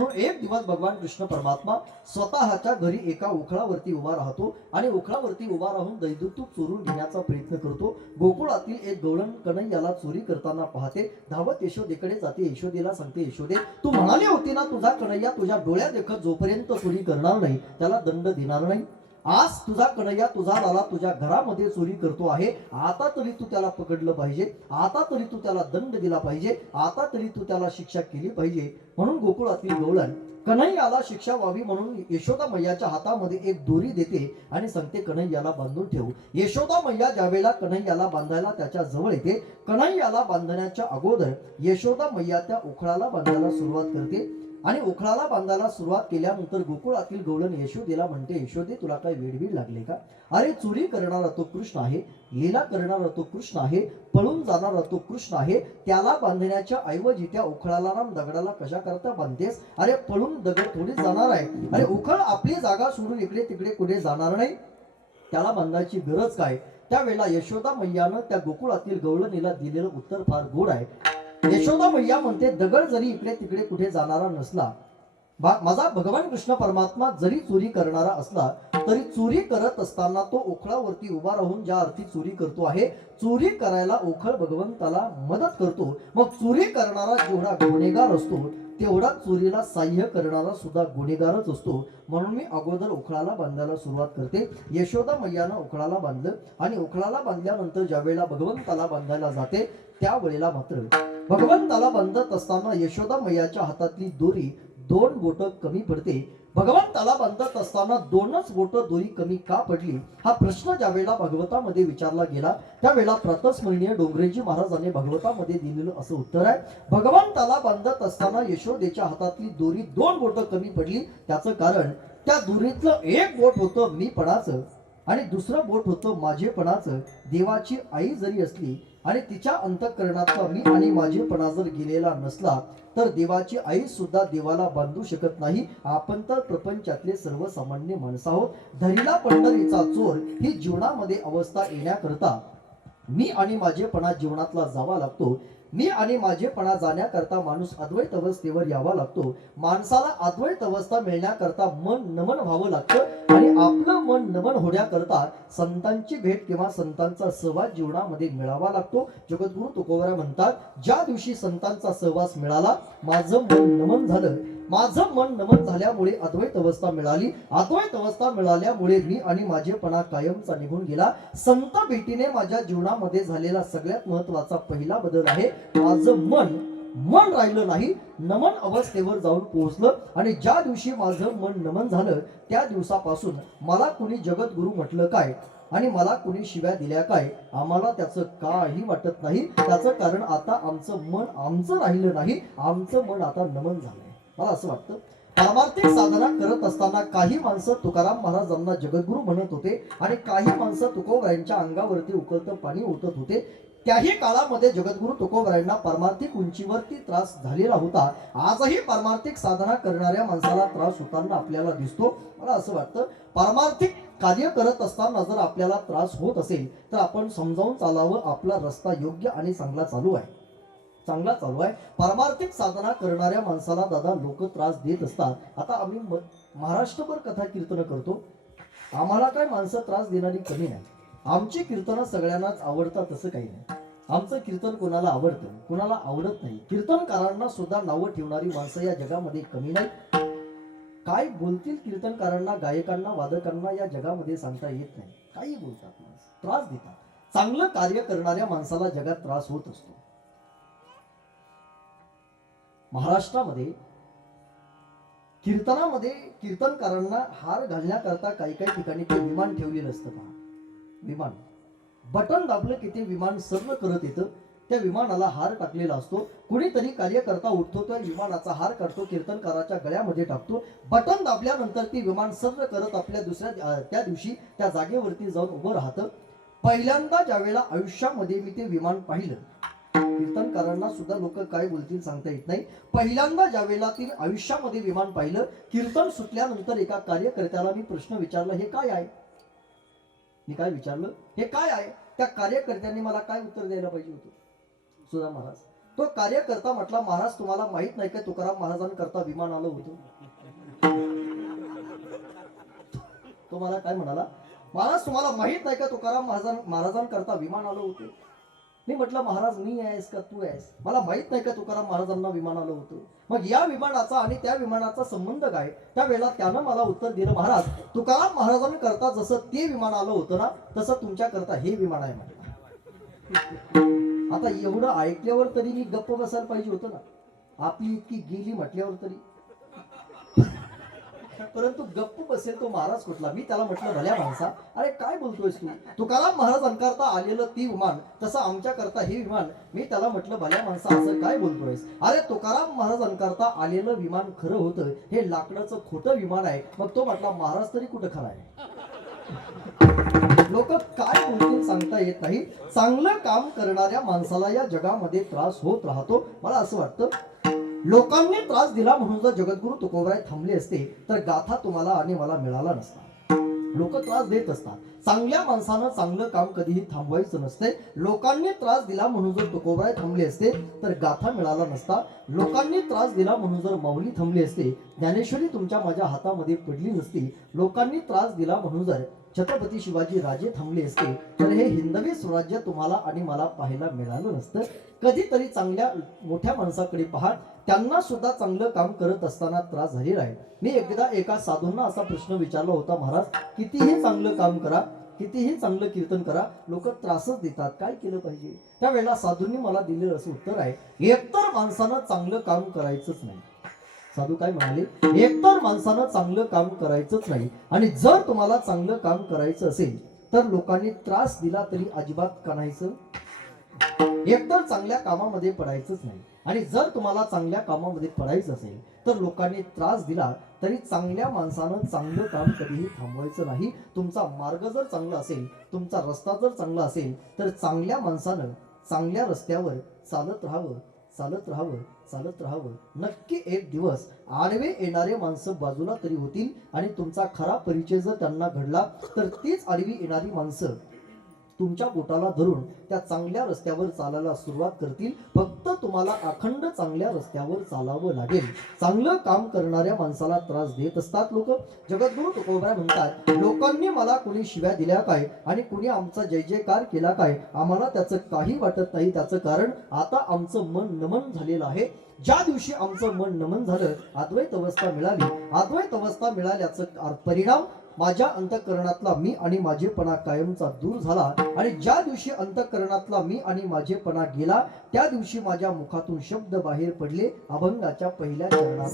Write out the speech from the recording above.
म्हणून एक दिवस भगवान कृष्ण परमात्मा स्वतःच्या घरी एका उखळावरती उभा राहतो आणि उखळावरती उभा राहून दैदूत चोरून घेण्याचा प्रयत्न करतो. गोकुळातील एक गवळण कन्हैयाला चोरी करताना पाहते. धावत यशोदेकडे जाते. यशोदेला सांगते यशोदे तू म्हणाली होती ना तुझा कन्हैया तुझ्या डोळ्या देखत जोपर्यंत चोरी करणार नाही त्याला दंड देणार नाही? आज तुझा कन्हैया तुझा लाला तुझ्या घरामध्ये चोरी करतो आहे. आता तरी तू त्याला पकडलं पाहिजे. आता तरी तू त्याला दंड दिला पाहिजे. आता तरी तू त्याला शिक्षा केली पाहिजे. म्हणून गोकुळातील गवळण कन्हैयाला शिक्षा व्हावी म्हणून यशोदा मैयाच्या हातामध्ये एक दोरी देते आणि सांगते कन्हैयाला बांधून ठेवू. यशोदा मैया ज्यावेळेला कन्हैयाला बांधायला त्याच्याजवळ येते कन्हैयाला बांधण्याच्या अगोदर यशोदा मैया त्या उखळाला बांधायला सुरुवात करते. आणि उखळाला बांधायला सुरुवात केल्यानंतर गोकुळातील गवळण यशोदेला म्हणते यशोदे तुला काय वेडवीड लागले का? अरे चोरी करणारा तो कृष्ण आहे लीला करणारा तो कृष्ण आहे पळून जाणारा तो कृष्ण आहे त्याला बांधण्याच्या ऐवजी त्या उखळाला राम दगडाला कशा करता बांधतेस? अरे पळून दगड थोडी जाणार आहे. अरे उखळ आपली जागा सोडून इकडे तिकडे कुठे जाणार नाही? त्याला बांधायची गरज काय? त्यावेळेला यशोदा मैयानं त्या गोकुळातील गवळणीला दिलेलं उत्तर फार गोड आहे. यशोदा मैया म्हणते दगड जरी इकडे तिकडे कुठे जाणारा नसला माझा भगवान कृष्ण परमात्मा जरी चोरी करणारा असला तरी चोरी करत असताना तो ओखळावरती उभा राहून ज्या अर्थी चोरी करतो आहे चोरी करायला ओखळ भगवंताला मदत करतो. मग चोरी करणारा जेवढा गुन्हेगार असतो तेवढा चोरीला साह्य करणारा सुद्धा गुन्हेगारच असतो. म्हणून मी अगोदर उखळाला बांधायला सुरुवात करते. यशोदा मैयानं उखळाला बांधलं आणि उखळाला बांधल्यानंतर ज्या वेळेला भगवंताला बांधायला जाते त्यावेळेला मात्र भगवंताला बांधत असताना यशोदा मैयाच्या हातातली दोरी दोन बोट कमी पडते. भगवंताला बांधत असताना दोनच बोट दोरी कमी का पडली? हा प्रश्न ज्या वेळेला भागवतामध्ये विचारला गेला त्यावेळेला प्रातस्मरणीय डोंगरेजी महाराजांनी भागवतामध्ये दिलेलं असं उत्तर आहे. भगवंताला बांधत असताना यशोदेच्या हातातली दोरी दोन बोट कमी पडली. त्याचं कारण त्या दोरीतलं एक बोट होतं मीपणाचं आणि दुसरं बोट होतं माझेपणाचं. देवाची आई जरी असली आणि तिच्या अंतःकरणातला मी आणि माझेपणा जर गेलेला नसला तर देवाची आई सुद्धा देवाला बांधू शकत नाही. आपण तर प्रपंचातले सर्वसामान्य माणसं आहोत. धरीला पंढरीचा चोर ही जीवनामध्ये अवस्था येण्याकरता मी आणि माझेपणा जीवनातला जावा लागतो. मी आणि माझेपणा जाण्याकरता माणूस अद्वैत अवस्थेवर यावा लागतो. माणसाला अद्वैत अवस्था मिळण्याकरता मन नमन व्हावं लागतं आणि आपलं मन नमन होण्याकरता संतांची भेट किंवा संतांचा सहवास जीवनामध्ये मिळावा लागतो. जगद्गुरु तुकोबरा म्हणतात ज्या दिवशी संतांचा सहवास मिळाला माझं मन नमन झालं. माझं मन नमन झाल्यामुळे अद्वैत अवस्था मिळाली. अद्वैत अवस्था मिळाल्यामुळे मी आणि माझेपणा कायमचा निघून गेला. संत भेटीने माझ्या जीवनामध्ये झालेला सगळ्यात महत्त्वाचा पहिला बदल आहे. माझं मन मन राहिलं नाही. नमन अवस्थेवर जाऊन पोहोचलं आणि ज्या दिवशी माझं मन नमन झालं त्या दिवसापासून मला कुणी जगद्गुरु म्हटलं काय आणि मला कुणी शिव्या दिल्या काय आम्हाला त्याचं काही वाटत नाही. त्याचं कारण आता आमचं मन आमचं राहिलं नाही. आमचं मन आता नमन झालं मला असं वाटतं. पारमार्थिक साधना करत असताना काही माणसं तुकाराम महाराजांना जगद्गुरु म्हणत होते आणि काही माणसं तुकोबरायांच्या अंगावरती उकळतं पाणी ओतत होते. त्याही काळामध्ये जगद्गुरु तुकोबरायांना पारमार्थिक उंचीवरती त्रास झालेला होता. आजही पारमार्थिक साधना करणाऱ्या माणसाला त्रास होताना आपल्याला दिसतो. मला असं वाटतं पारमार्थिक कार्य करत असताना जर आपल्याला त्रास होत असेल तर आपण समजावून चालावं. आपला रस्ता योग्य आणि चांगला चालू आहे. चांगला चालू आहे. पारमार्थिक साधना करणाऱ्या माणसाला दादा लोक त्रास देत असतात. आता आम्ही महाराष्ट्रभर कथा कीर्तन करतो. आम्हाला काय माणसं त्रास देणारी कमी नाही. आमची कीर्तनं सगळ्यांनाच आवडतात तसं काही नाही. आमचं कीर्तन कोणाला आवडतं? कोणाला आवडत नाही. कीर्तनकारांना सुद्धा नावं ठेवणारी माणसं या जगामध्ये कमी नाही काय बोलतील कीर्तनकारांना गायकांना वादकांना या जगामध्ये सांगता येत नाही. काही बोलतात माणसं. त्रास देतात. चांगलं कार्य करणाऱ्या माणसाला जगात त्रास होत असतो. महाराष्ट्रामध्ये कीर्तनामध्ये कीर्तनकारांना हार घालण्याकरता काही काही ठिकाणी ते विमान ठेवलेलं असतं पहा. विमान. बटन दाबलं की ते विमान सर्व करत येतं. त्या विमानाला हार टाकलेला असतो. कुणीतरी कार्यकर्ता उठतो त्या विमानाचा हार काढतो कीर्तनकाराच्या गळ्यामध्ये टाकतो. बटन दाबल्यानंतर ती विमान सर्व करत आपल्या दुसऱ्या त्या दिवशी त्या जागेवरती जाऊन उभं राहतं. पहिल्यांदा ज्या वेळेला आयुष्यामध्ये मी ते विमान पाहिलं कीर्तनकारांना सुद्धा लोक काय बोलतील सांगता येत नाही. पहिल्यांदा ज्यावेळेला ती आयुष्यामध्ये विमान पाहिलं कीर्तन सुटल्यानंतर एका कार्यकर्त्याला मी प्रश्न विचारला हे काय आहे? मी काय विचारलं हे काय आहे? त्या कार्यकर्त्यांनी मला काय उत्तर द्यायला पाहिजे होतं? सुधा महाराज. तो कार्यकर्ता म्हटला महाराज तुम्हाला माहीत नाही का तुकाराम महाराजांकरता विमान आलं होतं? तो मला काय म्हणाला महाराज तुम्हाला माहीत नाही का तुकाराम महाराजां महाराजांकरता विमान आलं होतं? मी म्हटलं महाराज मी आहेस का तू आहेस? मला माहीत नाही का तुकाराम महाराजांना विमान आलं होतं? मग या विमानाचा आणि त्या विमानाचा संबंध काय? त्यावेळेला त्यानं मला उत्तर दिलं महाराज तुकाराम महाराजांकरता जसं ते विमान आलं होतं ना तसं तुमच्याकरता हे विमान आहे म्हटलं आता एवढं ऐकल्यावर तरी मी गप्प बसायला पाहिजे होतं ना. आपली इतकी गेली म्हटल्यावर तरी. परंतु गप्प बसेल तो महाराज कुठला? मी त्याला म्हटलं भल्या माणसा अरे काय बोलतोयस तू? तुकाराम महाराजांकरता आलेलं ती विमान तसं आमच्या करता हे विमान. मी त्याला म्हटलं भल्या माणसा असं काय बोलतोयस? अरे तुकाराम महाराजांकरता आलेलं विमान खरं होतं हे लाकडाचं खोटं विमान आहे. मग तो म्हटला महाराज तरी कुठं खरा आहे? लोक काय बोलतील सांगता येत नाही. चांगलं काम करणाऱ्या माणसाला या जगामध्ये त्रास होत राहतो. मला असं वाटतं लोकांनी त्रास दिला म्हणून जर जगद्गुरु तुकोबराय थांबले असते तर गाथा तुम्हाला आणि मला मिळाला नसता. लोक त्रास देत असतात. चांगल्या माणसानं चांगलं काम कधीही थांबवायचं नसते. लोकांनी त्रास दिला म्हणून जर तुकोबराय थांबले असते तर गाथा मिळाला नसता. लोकांनी त्रास दिला म्हणून जर माऊली थांबली असते ज्ञानेश्वरी तुमच्या माझ्या हातामध्ये पडली नसती. लोकांनी त्रास दिला म्हणून जर छत्रपती शिवाजी राजे थांबले असते तर हे हिंदवी स्वराज्य तुम्हाला आणि मला पाहायला मिळालं नसतं. कधीतरी चांगल्या मोठ्या माणसाकडे पहा. त्यांना सुद्धा चांगलं काम करत असताना त्रास झालेला आहे. मी एकदा एका साधूंना असा प्रश्न विचारला होता महाराज कितीही चांगलं काम करा कितीही चांगलं कीर्तन करा लोक त्रासच देतात. काय केलं पाहिजे? त्यावेळेला साधूंनी मला दिलेलं असं उत्तर आहे एकतर माणसानं चांगलं काम करायचंच नाही. साधू काय म्हणाले? एकतर माणसानं चांगलं काम करायचंच नाही आणि जर तुम्हाला चांगलं काम करायचं असेल तर लोकांनी त्रास दिला तरी अजिबात कणायचं एकतर चांगल्या कामामध्ये पडायचंच नाही आणि जर तुम्हाला चांगल्या कामामध्ये पडायचं असेल तर लोकांनी त्रास दिला तरी चांगल्या माणसानं चांगलं काम कधीही थांबवायचं नाही. तुमचा मार्ग जर चांगला असेल तुमचा रस्ता जर चांगला असेल तर चांगल्या माणसानं चांगल्या रस्त्यावर चालत राहावं. चालत राहावं चालत राहावं. नक्की एक दिवस आडवे येणारे माणसं बाजूला तरी होतील आणि तुमचा खरा परिचय जर त्यांना घडला तर तीच आडवी येणारी माणसं तुमच्या पोटाला धरून त्या चांगल्या रस्त्यावर चालायला सुरुवात करतील. फक्त तुम्हाला अखंड चांगल्या रस्त्यावर चालावं लागेल. चांगलं काम करणाऱ्या माणसाला त्रास देत असतात लोक. जगद्गुरु तुकोबराय म्हणतात लोकांनी मला कुणी शिव्या दिल्या काय? आणि कुणी आमचा जय जयकार केला काय? आम्हाला त्याचं काही वाटत नाही. त्याचं कारण आता आमचं मन नमन झालेलं आहे. ज्या दिवशी आमचं मन नमन झालं अद्वैत अवस्था मिळाली. अद्वैत अवस्था मिळाल्याचं परिणाम माझ्या अंतकरणातला मी आणि माझेपणा कायमचा दूर झाला आणि ज्या दिवशी अंतकरणातला मी आणि माझेपणा गेला त्या दिवशी माझ्या मुखातून शब्द बाहेर पडले अभंगाच्या पहिल्या चरणात.